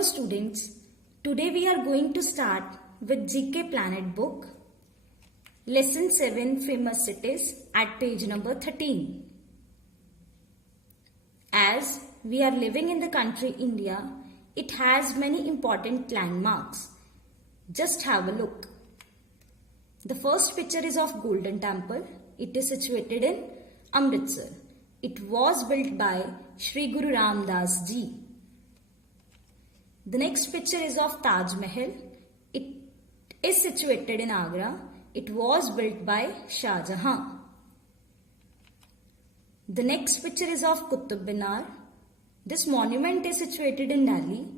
Hello students, today we are going to start with GK Planet book, lesson 7 famous cities at page number 13. As we are living in the country India, it has many important landmarks. Just have a look. The first picture is of Golden Temple. It is situated in Amritsar. It was built by Shri Guru Ram Das Ji. The next picture is of Taj Mahal. It is situated in Agra. It was built by Shah Jahan. The next picture is of Qutub Minar. This monument is situated in Delhi.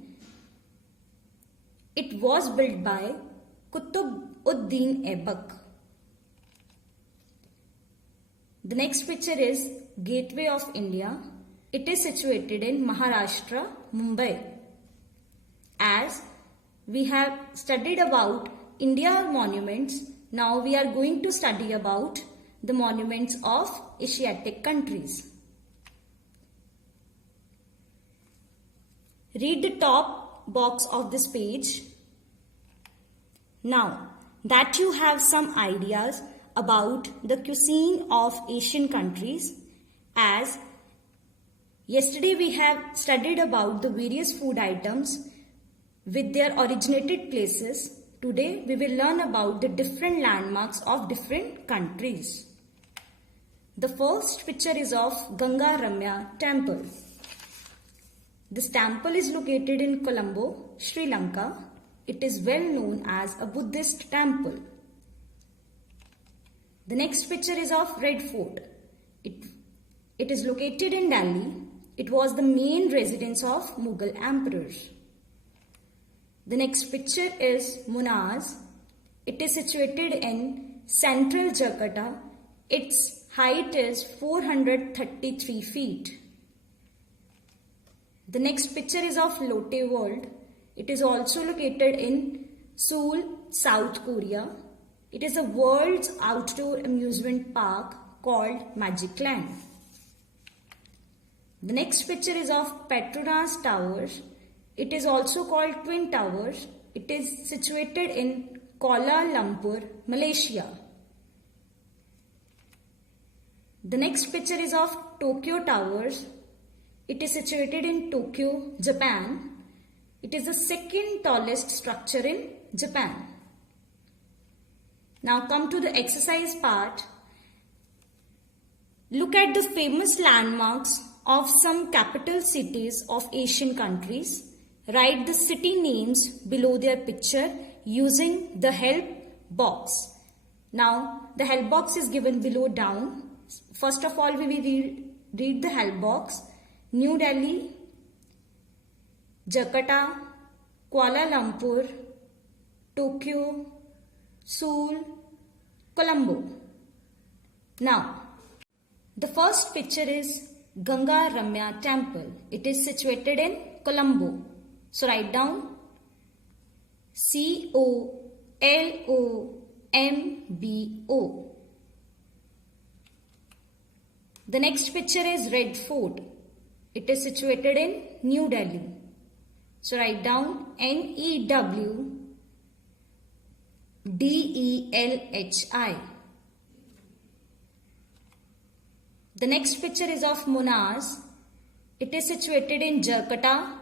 It was built by Qutb ud-Din Aibak. The next picture is Gateway of India. It is situated in Maharashtra, Mumbai. As we have studied about India monuments, now we are going to study about the monuments of Asiatic countries. Read the top box of this page. Now that you have some ideas about the cuisine of Asian countries, as yesterday we have studied about the various food items with their originated places, today we will learn about the different landmarks of different countries. The first picture is of Ganga Ramya Temple. This temple is located in Colombo, Sri Lanka. It is well known as a Buddhist temple. The next picture is of Red Fort. It is located in Delhi. It was the main residence of Mughal emperors. The next picture is Munaz. It is situated in central Jakarta. Its height is 433 feet. The next picture is of Lotte World. It is also located in Seoul, South Korea. It is the world's outdoor amusement park called Magic Land. The next picture is of Petronas Towers. It is also called Twin Towers. It is situated in Kuala Lumpur, Malaysia. The next picture is of Tokyo Towers. It is situated in Tokyo, Japan. It is the second tallest structure in Japan. Now come to the exercise part. Look at the famous landmarks of some capital cities of Asian countries. Write the city names below their picture using the help box. Now the help box is given below down. First of all we will read the help box. New Delhi, Jakarta, Kuala Lumpur, Tokyo, Seoul, Colombo. Now the first picture is Ganga Ramya Temple. It is situated in Colombo. So write down Colombo. The next picture is Red Fort. It is situated in New Delhi. So write down Newdelhi. The next picture is of Munaz. It is situated in Jakarta.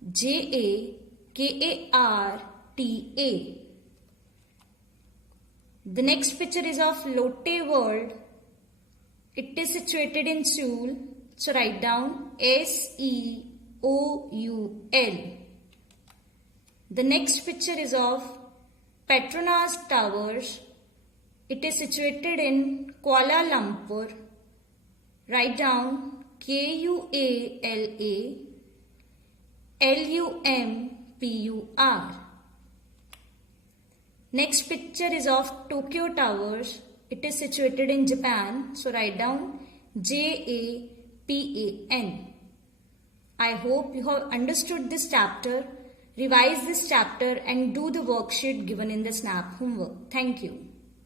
Jakarta. The next picture is of Lotte World. It is situated in Seoul. So write down Seoul. The next picture is of Petronas Towers. It is situated in Kuala Lumpur. Write down Kuala Lumpur. Next picture is of Tokyo Towers. It is situated in Japan. So write down Japan. I hope you have understood this chapter. Revise this chapter and do the worksheet given in the SNAP homework. Thank you.